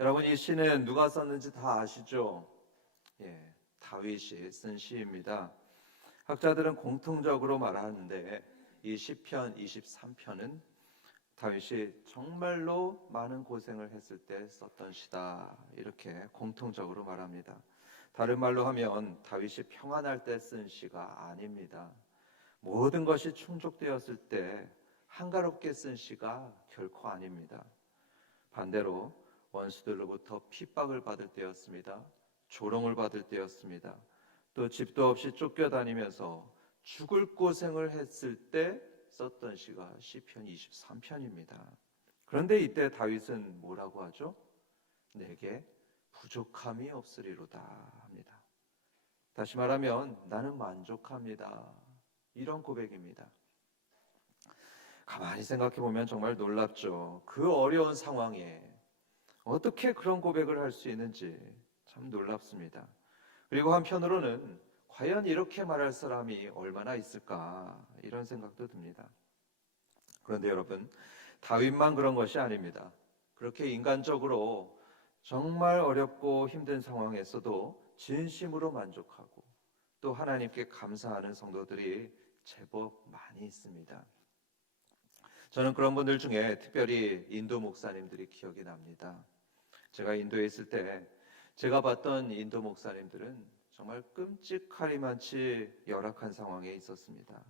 여러분, 이 시는 누가 썼는지 다 아시죠? 예, 다윗이 쓴 시입니다. 학자들은 공통적으로 말하는데 이 시편 23편은 다윗이 정말로 많은 고생을 했을 때 썼던 시다, 이렇게 공통적으로 말합니다. 다른 말로 하면 다윗이 평안할 때 쓴 시가 아닙니다. 모든 것이 충족되었을 때 한가롭게 쓴 시가 결코 아닙니다. 반대로 원수들로부터 핍박을 받을 때였습니다. 조롱을 받을 때였습니다. 또 집도 없이 쫓겨다니면서 죽을 고생을 했을 때 썼던 시가 시편 23편입니다. 그런데 이때 다윗은 뭐라고 하죠? 내게 부족함이 없으리로다 합니다. 다시 말하면 나는 만족합니다, 이런 고백입니다. 가만히 생각해 보면 정말 놀랍죠. 그 어려운 상황에 어떻게 그런 고백을 할 수 있는지 참 놀랍습니다. 그리고 한편으로는 과연 이렇게 말할 사람이 얼마나 있을까, 이런 생각도 듭니다. 그런데 여러분, 다윗만 그런 것이 아닙니다. 그렇게 인간적으로 정말 어렵고 힘든 상황에서도 진심으로 만족하고 또 하나님께 감사하는 성도들이 제법 많이 있습니다. 저는 그런 분들 중에 특별히 인도 목사님들이 기억이 납니다. 제가 인도에 있을 때 제가 봤던 인도 목사님들은 정말 끔찍하리만치 열악한 상황에 있었습니다.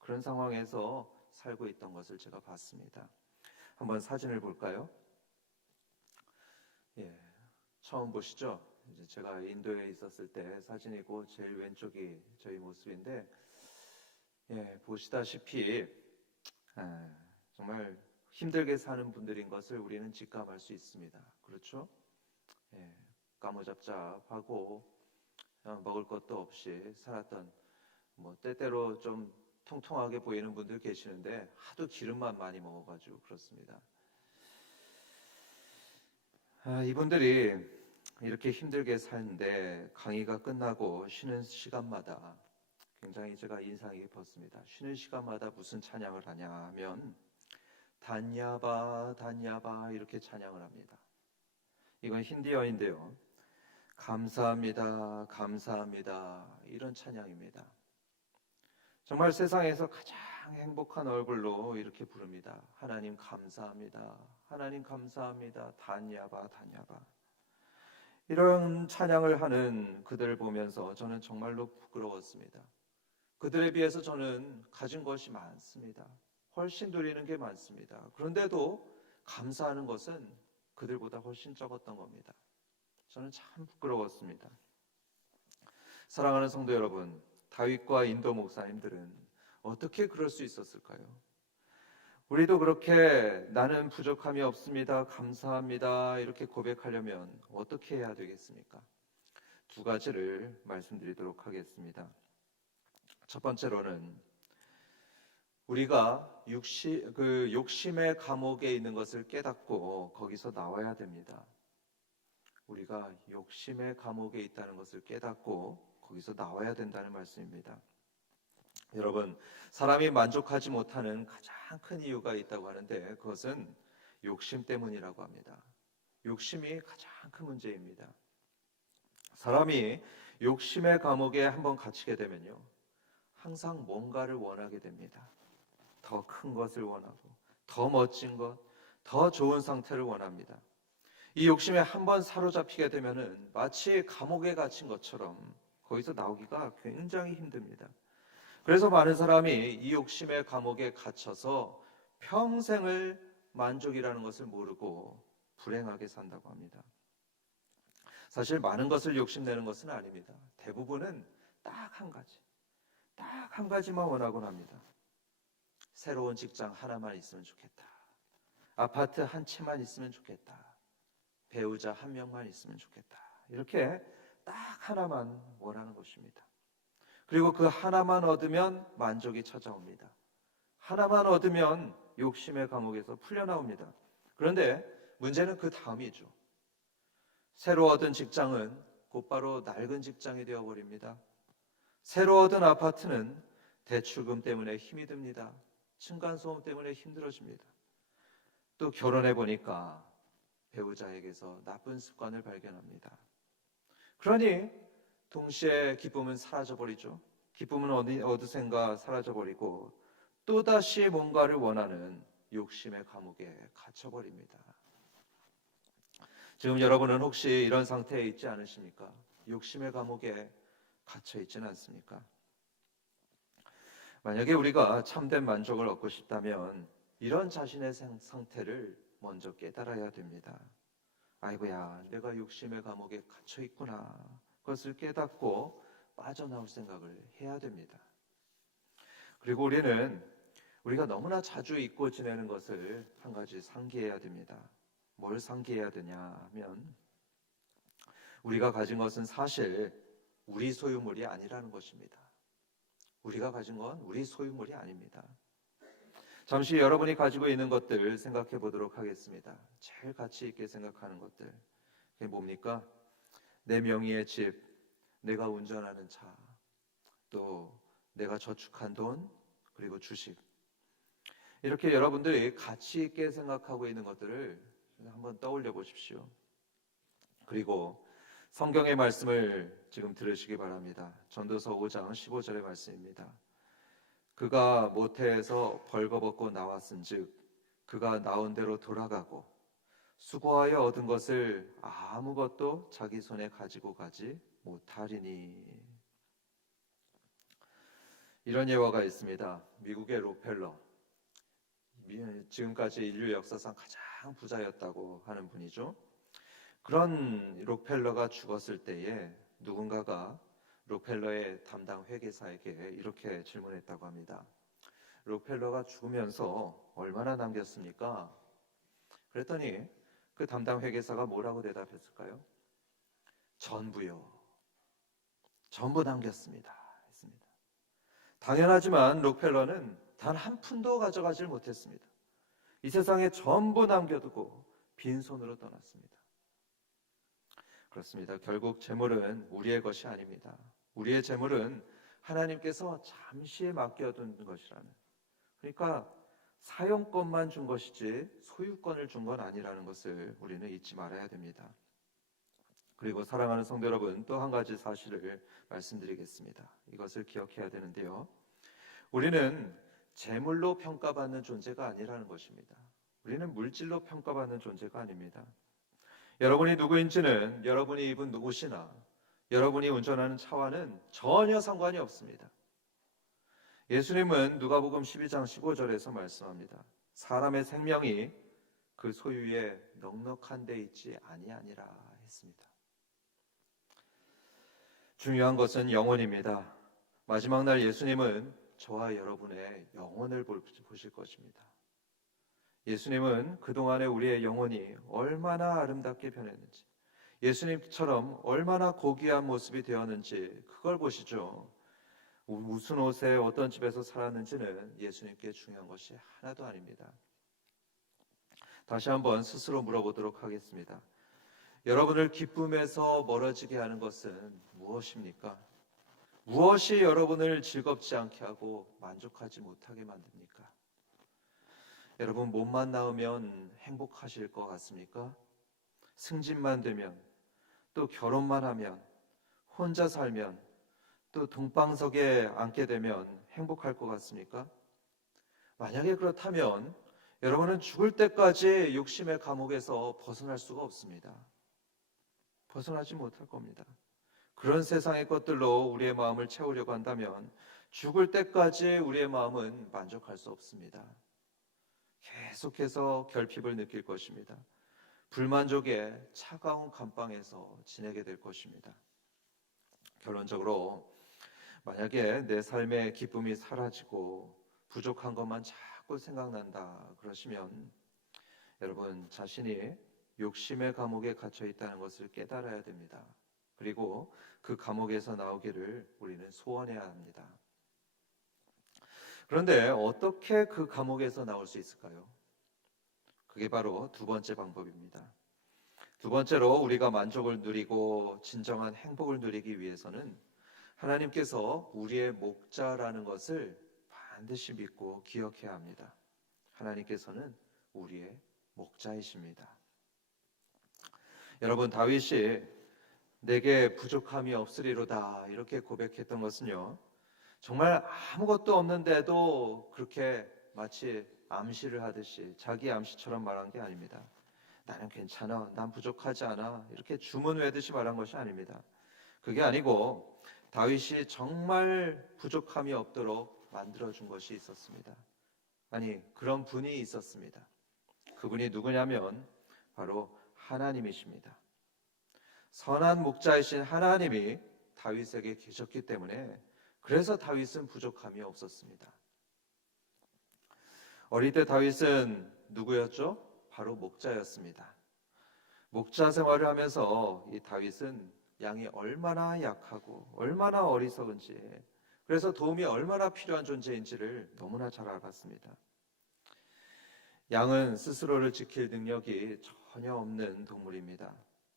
그런 상황에서 살고 있던 것을 제가 봤습니다. 한번 사진을 볼까요? 예, 처음 보시죠? 이제 제가 인도에 있었을 때 사진이고 제일 왼쪽이 저희 모습인데, 예, 보시다시피 정말 힘들게 사는 분들인 것을 우리는 직감할 수 있습니다. 그렇죠? 예, 까무잡잡하고 먹을 것도 없이 살았던, 때때로 좀 통통하게 보이는 분들 계시는데 하도 기름만 많이 먹어가지고 그렇습니다. 이분들이 이렇게 힘들게 사는데 강의가 끝나고 쉬는 시간마다 굉장히 제가 인상이 깊었습니다. 쉬는 시간마다 무슨 찬양을 하냐 하면 단야바 단야바 이렇게 찬양을 합니다. 이건 힌디어인데요. 감사합니다, 감사합니다, 이런 찬양입니다. 정말 세상에서 가장 행복한 얼굴로 이렇게 부릅니다. 하나님 감사합니다, 하나님 감사합니다, 단야바 단야바. 이런 찬양을 하는 그들을 보면서 저는 정말로 부끄러웠습니다. 그들에 비해서 저는 가진 것이 많습니다. 훨씬 누리는 게 많습니다. 그런데도 감사하는 것은 그들보다 훨씬 적었던 겁니다. 저는 참 부끄러웠습니다. 사랑하는 성도 여러분, 다윗과 인도 목사님들은 어떻게 그럴 수 있었을까요? 우리도 그렇게 나는 부족함이 없습니다, 감사합니다, 이렇게 고백하려면 어떻게 해야 되겠습니까? 두 가지를 말씀드리도록 하겠습니다. 첫 번째로는 우리가 욕심의 감옥에 있는 것을 깨닫고 거기서 나와야 됩니다. 우리가 욕심의 감옥에 있다는 것을 깨닫고 거기서 나와야 된다는 말씀입니다. 여러분, 사람이 만족하지 못하는 가장 큰 이유가 있다고 하는데 그것은 욕심 때문이라고 합니다. 욕심이 가장 큰 문제입니다. 사람이 욕심의 감옥에 한번 갇히게 되면요, 항상 뭔가를 원하게 됩니다. 더 큰 것을 원하고 더 멋진 것, 더 좋은 상태를 원합니다. 이 욕심에 한번 사로잡히게 되면은 마치 감옥에 갇힌 것처럼 거기서 나오기가 굉장히 힘듭니다. 그래서 많은 사람이 이 욕심의 감옥에 갇혀서 평생을 만족이라는 것을 모르고 불행하게 산다고 합니다. 사실 많은 것을 욕심내는 것은 아닙니다. 대부분은 딱 한 가지만 원하곤 합니다. 새로운 직장 하나만 있으면 좋겠다. 아파트 한 채만 있으면 좋겠다. 배우자 한 명만 있으면 좋겠다. 이렇게 딱 하나만 원하는 것입니다. 그리고 그 하나만 얻으면 만족이 찾아옵니다. 하나만 얻으면 욕심의 감옥에서 풀려나옵니다. 그런데 문제는 그 다음이죠. 새로 얻은 직장은 곧바로 낡은 직장이 되어버립니다. 새로 얻은 아파트는 대출금 때문에 힘이 듭니다. 층간소음 때문에 힘들어집니다. 또 결혼해 보니까 배우자에게서 나쁜 습관을 발견합니다. 그러니 동시에 기쁨은 사라져버리죠. 기쁨은 어디선가 사라져버리고 또다시 뭔가를 원하는 욕심의 감옥에 갇혀버립니다. 지금 여러분은 혹시 이런 상태에 있지 않으십니까? 욕심의 감옥에 갇혀 있지는 않습니까? 만약에 우리가 참된 만족을 얻고 싶다면 이런 자신의 상태를 먼저 깨달아야 됩니다. 아이고야, 내가 욕심의 감옥에 갇혀 있구나. 그것을 깨닫고 빠져나올 생각을 해야 됩니다. 그리고 우리가 너무나 자주 잊고 지내는 것을 한 가지 상기해야 됩니다. 뭘 상기해야 되냐 하면 우리가 가진 것은 사실 우리 소유물이 아니라는 것입니다. 우리가 가진 건 우리 소유물이 아닙니다. 잠시 여러분이 가지고 있는 것들 생각해 보도록 하겠습니다. 제일 가치 있게 생각하는 것들. 그게 뭡니까? 내 명의의 집, 내가 운전하는 차, 또 내가 저축한 돈, 그리고 주식. 이렇게 여러분들이 가치 있게 생각하고 있는 것들을 한번 떠올려 보십시오. 그리고 성경의 말씀을 지금 들으시기 바랍니다. 전도서 5장 15절의 말씀입니다. 그가 모태에서 벌거벗고 나왔은즉 그가 나온 대로 돌아가고 수고하여 얻은 것을 아무것도 자기 손에 가지고 가지 못하리니. 이런 예화가 있습니다. 미국의 록펠러, 지금까지 인류 역사상 가장 부자였다고 하는 분이죠. 그런 록펠러가 죽었을 때에 누군가가 록펠러의 담당 회계사에게 이렇게 질문했다고 합니다. 록펠러가 죽으면서 얼마나 남겼습니까? 그랬더니 그 담당 회계사가 뭐라고 대답했을까요? 전부요. 전부 남겼습니다. 했습니다. 당연하지만 록펠러는 단 한 푼도 가져가질 못했습니다. 이 세상에 전부 남겨두고 빈손으로 떠났습니다. 그렇습니다. 결국 재물은 우리의 것이 아닙니다. 우리의 재물은 하나님께서 잠시 맡겨둔 것이라는, 그러니까 사용권만 준 것이지 소유권을 준 건 아니라는 것을 우리는 잊지 말아야 됩니다. 그리고 사랑하는 성도 여러분, 또 한 가지 사실을 말씀드리겠습니다. 이것을 기억해야 되는데요. 우리는 재물로 평가받는 존재가 아니라는 것입니다. 우리는 물질로 평가받는 존재가 아닙니다. 여러분이 누구인지는 여러분이 입은 옷이나 여러분이 운전하는 차와는 전혀 상관이 없습니다. 예수님은 누가복음 12장 15절에서 말씀합니다. 사람의 생명이 그 소유에 넉넉한 데 있지 아니하니라 했습니다. 중요한 것은 영혼입니다. 마지막 날 예수님은 저와 여러분의 영혼을 보실 것입니다. 예수님은 그동안에 우리의 영혼이 얼마나 아름답게 변했는지, 예수님처럼 얼마나 고귀한 모습이 되었는지 그걸 보시죠. 무슨 옷에 어떤 집에서 살았는지는 예수님께 중요한 것이 하나도 아닙니다. 다시 한번 스스로 물어보도록 하겠습니다. 여러분을 기쁨에서 멀어지게 하는 것은 무엇입니까? 무엇이 여러분을 즐겁지 않게 하고 만족하지 못하게 만듭니까? 여러분, 몸만 나으면 행복하실 것 같습니까? 승진만 되면, 또 결혼만 하면, 혼자 살면, 또 동방석에 앉게 되면 행복할 것 같습니까? 만약에 그렇다면 여러분은 죽을 때까지 욕심의 감옥에서 벗어날 수가 없습니다. 벗어나지 못할 겁니다. 그런 세상의 것들로 우리의 마음을 채우려고 한다면 죽을 때까지 우리의 마음은 만족할 수 없습니다. 계속해서 결핍을 느낄 것입니다. 불만족의 차가운 감방에서 지내게 될 것입니다. 결론적으로 만약에 내 삶의 기쁨이 사라지고 부족한 것만 자꾸 생각난다 그러시면 여러분 자신이 욕심의 감옥에 갇혀 있다는 것을 깨달아야 됩니다. 그리고 그 감옥에서 나오기를 우리는 소원해야 합니다. 그런데 어떻게 그 감옥에서 나올 수 있을까요? 그게 바로 두 번째 방법입니다. 두 번째로 우리가 만족을 누리고 진정한 행복을 누리기 위해서는 하나님께서 우리의 목자라는 것을 반드시 믿고 기억해야 합니다. 하나님께서는 우리의 목자이십니다. 여러분, 다윗이 내게 부족함이 없으리로다 이렇게 고백했던 것은요, 정말 아무것도 없는데도 그렇게 마치 암시를 하듯이 자기 암시처럼 말한 게 아닙니다. 나는 괜찮아, 난 부족하지 않아, 이렇게 주문 외듯이 말한 것이 아닙니다. 그게 아니고 다윗이 정말 부족함이 없도록 만들어준 것이 있었습니다. 아니, 그런 분이 있었습니다. 그분이 누구냐면 바로 하나님이십니다. 선한 목자이신 하나님이 다윗에게 계셨기 때문에 그래서 다윗은 부족함이 없었습니다. 어릴 때 다윗은 누구였죠? 바로 목자였습니다. 목자 생활을 하면서 이 다윗은 양이 얼마나 약하고 얼마나 어리석은지, 그래서 도움이 얼마나 필요한 존재인지를 너무나 잘 알았습니다. 양은 스스로를 지킬 능력이 전혀 없는 동물입니다.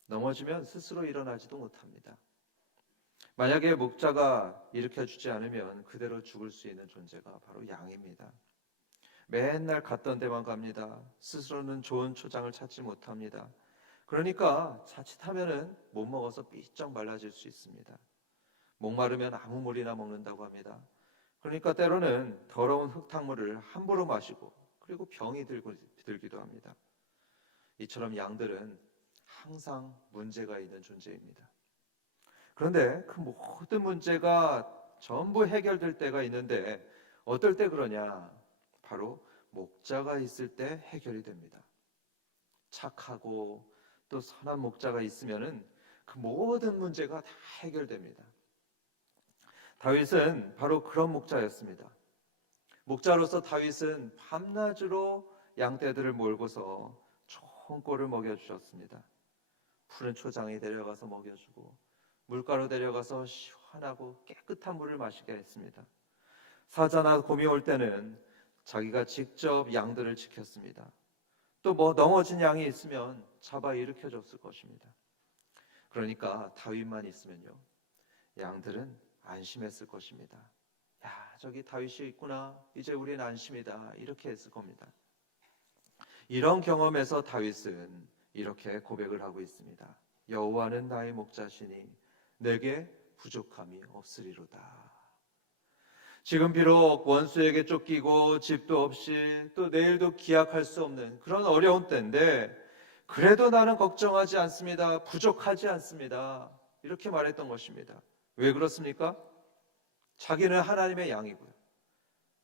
넘어지면 스스로 일어나지도 못합니다. 만약에 목자가 일으켜주지 않으면 그대로 죽을 수 있는 존재가 바로 양입니다. 맨날 갔던 데만 갑니다. 스스로는 좋은 초장을 찾지 못합니다. 그러니까 자칫하면은 못 먹어서 삐쩍 말라질 수 있습니다. 목마르면 아무 물이나 먹는다고 합니다. 그러니까 때로는 더러운 흙탕물을 함부로 마시고 그리고 병이 들기도 합니다. 이처럼 양들은 항상 문제가 있는 존재입니다. 그런데 그 모든 문제가 전부 해결될 때가 있는데 어떨 때 그러냐? 바로 목자가 있을 때 해결이 됩니다. 착하고 또 선한 목자가 있으면은 그 모든 문제가 다 해결됩니다. 다윗은 바로 그런 목자였습니다. 목자로서 다윗은 밤낮으로 양떼들을 몰고서 좋은 꼴을 먹여주셨습니다. 푸른 초장에 데려가서 먹여주고 물가로 데려가서 시원하고 깨끗한 물을 마시게 했습니다. 사자나 곰이 올 때는 자기가 직접 양들을 지켰습니다. 또 넘어진 양이 있으면 잡아 일으켜줬을 것입니다. 그러니까 다윗만 있으면요, 양들은 안심했을 것입니다. 야, 저기 다윗이 있구나, 이제 우린 안심이다, 이렇게 했을 겁니다. 이런 경험에서 다윗은 이렇게 고백을 하고 있습니다. 여호와는 나의 목자시니 내게 부족함이 없으리로다. 지금 비록 원수에게 쫓기고 집도 없이 또 내일도 기약할 수 없는 그런 어려운 때인데 그래도 나는 걱정하지 않습니다. 부족하지 않습니다. 이렇게 말했던 것입니다. 왜 그렇습니까? 자기는 하나님의 양이고요,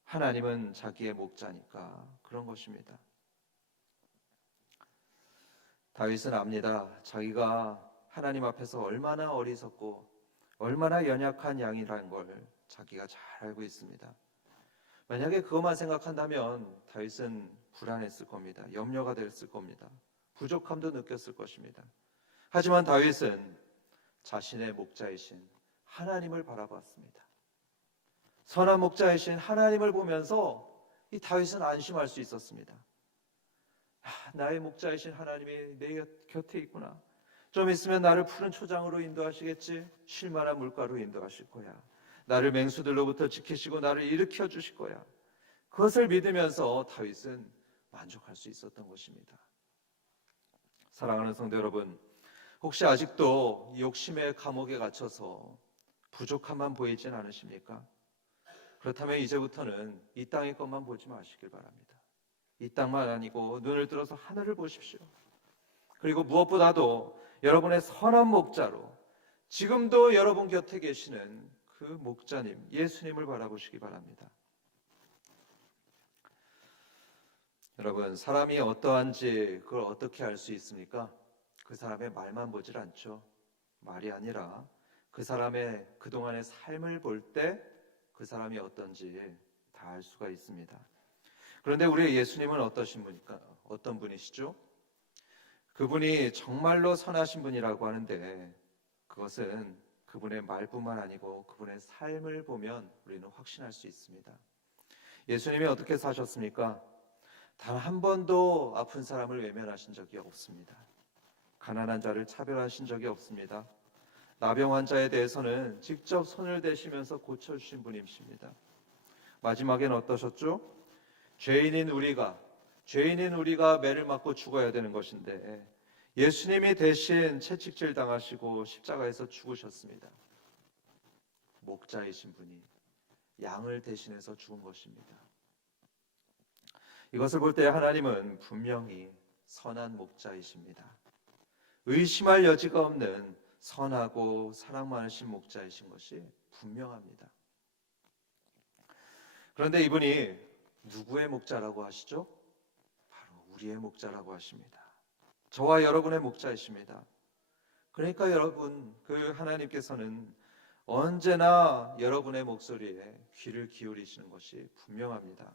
하나님은 자기의 목자니까 그런 것입니다. 다윗은 압니다. 자기가 하나님 앞에서 얼마나 어리석고 얼마나 연약한 양이라는 걸 자기가 잘 알고 있습니다. 만약에 그것만 생각한다면 다윗은 불안했을 겁니다. 염려가 됐을 겁니다. 부족함도 느꼈을 것입니다. 하지만 다윗은 자신의 목자이신 하나님을 바라봤습니다. 선한 목자이신 하나님을 보면서 이 다윗은 안심할 수 있었습니다. 나의 목자이신 하나님이 내 곁에 있구나. 좀 있으면 나를 푸른 초장으로 인도하시겠지. 쉴 만한 물가로 인도하실 거야. 나를 맹수들로부터 지키시고 나를 일으켜 주실 거야. 그것을 믿으면서 다윗은 만족할 수 있었던 것입니다. 사랑하는 성도 여러분, 혹시 아직도 욕심의 감옥에 갇혀서 부족함만 보이진 않으십니까? 그렇다면 이제부터는 이 땅의 것만 보지 마시길 바랍니다. 이 땅만 아니고 눈을 들어서 하늘을 보십시오. 그리고 무엇보다도 여러분의 선한 목자로 지금도 여러분 곁에 계시는 그 목자님, 예수님을 바라보시기 바랍니다. 여러분, 사람이 어떠한지 그걸 어떻게 알 수 있습니까? 그 사람의 말만 보질 않죠. 말이 아니라 그 사람의 그동안의 삶을 볼 때 그 사람이 어떤지 다 알 수가 있습니다. 그런데 우리 예수님은 어떤 분이시죠? 그분이 정말로 선하신 분이라고 하는데 그것은 그분의 말뿐만 아니고 그분의 삶을 보면 우리는 확신할 수 있습니다. 예수님이 어떻게 사셨습니까? 단 한 번도 아픈 사람을 외면하신 적이 없습니다. 가난한 자를 차별하신 적이 없습니다. 나병 환자에 대해서는 직접 손을 대시면서 고쳐주신 분이십니다. 마지막엔 어떠셨죠? 죄인인 우리가 매를 맞고 죽어야 되는 것인데 예수님이 대신 채찍질 당하시고 십자가에서 죽으셨습니다. 목자이신 분이 양을 대신해서 죽은 것입니다. 이것을 볼 때 하나님은 분명히 선한 목자이십니다. 의심할 여지가 없는 선하고 사랑 많으신 목자이신 것이 분명합니다. 그런데 이분이 누구의 목자라고 하시죠? 바로 우리의 목자라고 하십니다. 저와 여러분의 목자이십니다. 그러니까 여러분, 그 하나님께서는 언제나 여러분의 목소리에 귀를 기울이시는 것이 분명합니다.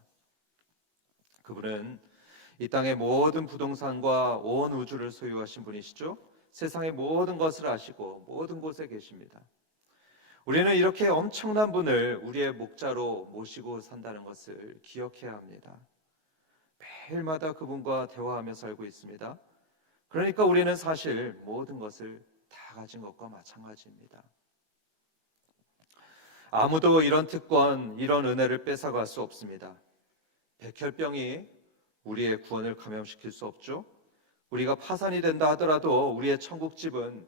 그분은 이 땅의 모든 부동산과 온 우주를 소유하신 분이시죠. 세상의 모든 것을 아시고 모든 곳에 계십니다. 우리는 이렇게 엄청난 분을 우리의 목자로 모시고 산다는 것을 기억해야 합니다. 매일마다 그분과 대화하며 살고 있습니다. 그러니까 우리는 사실 모든 것을 다 가진 것과 마찬가지입니다. 아무도 이런 특권, 이런 은혜를 뺏어갈 수 없습니다. 백혈병이 우리의 구원을 감염시킬 수 없죠. 우리가 파산이 된다 하더라도 우리의 천국집은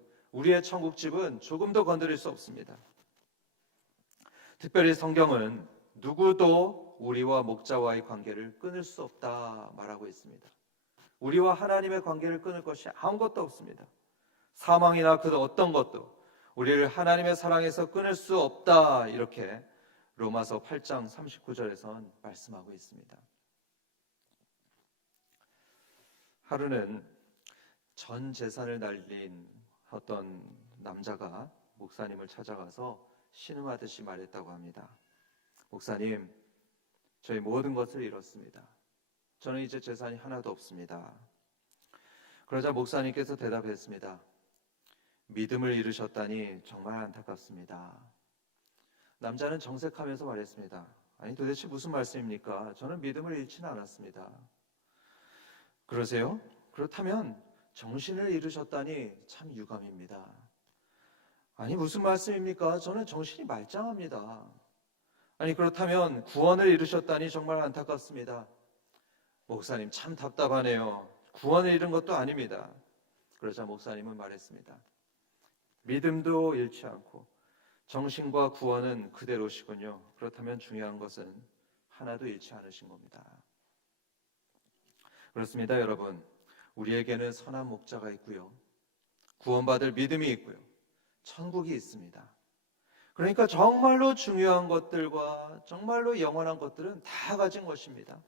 조금도 건드릴 수 없습니다. 특별히 성경은 누구도 우리와 목자와의 관계를 끊을 수 없다 말하고 있습니다. 우리와 하나님의 관계를 끊을 것이 아무것도 없습니다. 사망이나 그 어떤 것도 우리를 하나님의 사랑에서 끊을 수 없다, 이렇게 로마서 8장 39절에선 말씀하고 있습니다. 하루는 전 재산을 날린 어떤 남자가 목사님을 찾아가서 신음하듯이 말했다고 합니다. 목사님, 저희 모든 것을 잃었습니다. 저는 이제 재산이 하나도 없습니다. 그러자 목사님께서 대답했습니다. 믿음을 잃으셨다니 정말 안타깝습니다. 남자는 정색하면서 말했습니다. 아니, 도대체 무슨 말씀입니까? 저는 믿음을 잃지는 않았습니다. 그러세요? 그렇다면 정신을 잃으셨다니 참 유감입니다. 아니, 무슨 말씀입니까? 저는 정신이 말짱합니다. 아니, 그렇다면 구원을 잃으셨다니 정말 안타깝습니다. 목사님, 참 답답하네요. 구원을 잃은 것도 아닙니다. 그러자 목사님은 말했습니다. 믿음도 잃지 않고 정신과 구원은 그대로시군요. 그렇다면 중요한 것은 하나도 잃지 않으신 겁니다. 그렇습니다, 여러분. 우리에게는 선한 목자가 있고요, 구원받을 믿음이 있고요, 천국이 있습니다. 그러니까 정말로 중요한 것들과 정말로 영원한 것들은 다 가진 것입니다.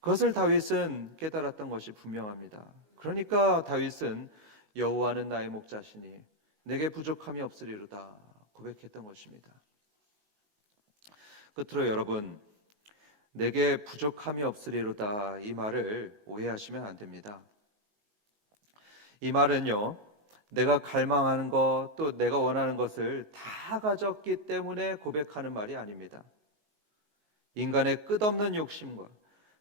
그것을 다윗은 깨달았던 것이 분명합니다. 그러니까 다윗은 여호와는 나의 목자시니 내게 부족함이 없으리로다 고백했던 것입니다. 끝으로 여러분, 내게 부족함이 없으리로다, 이 말을 오해하시면 안 됩니다. 이 말은요, 내가 갈망하는 것, 또 내가 원하는 것을 다 가졌기 때문에 고백하는 말이 아닙니다. 인간의 끝없는 욕심과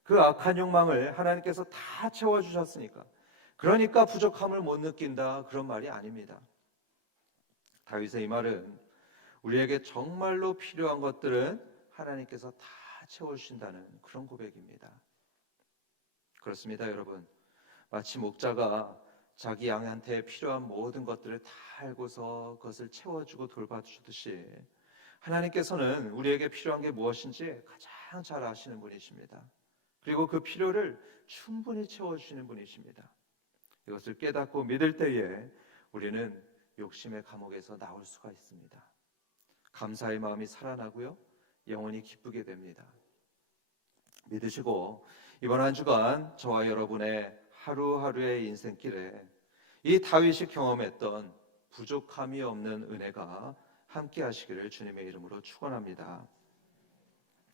그 악한 욕망을 하나님께서 다 채워주셨으니까, 그러니까 부족함을 못 느낀다, 그런 말이 아닙니다. 다윗의 이 말은 우리에게 정말로 필요한 것들은 하나님께서 다 채워주신다는 그런 고백입니다. 그렇습니다, 여러분. 마치 목자가 자기 양한테 필요한 모든 것들을 다 알고서 그것을 채워주고 돌봐주듯이 하나님께서는 우리에게 필요한 게 무엇인지 가장 잘 아시는 분이십니다. 그리고 그 필요를 충분히 채워주시는 분이십니다. 이것을 깨닫고 믿을 때에 우리는 욕심의 감옥에서 나올 수가 있습니다. 감사의 마음이 살아나고요, 영원히 기쁘게 됩니다. 믿으시고 이번 한 주간 저와 여러분의 하루하루의 인생길에 이 다윗이 경험했던 부족함이 없는 은혜가 함께 하시기를 주님의 이름으로 축원합니다.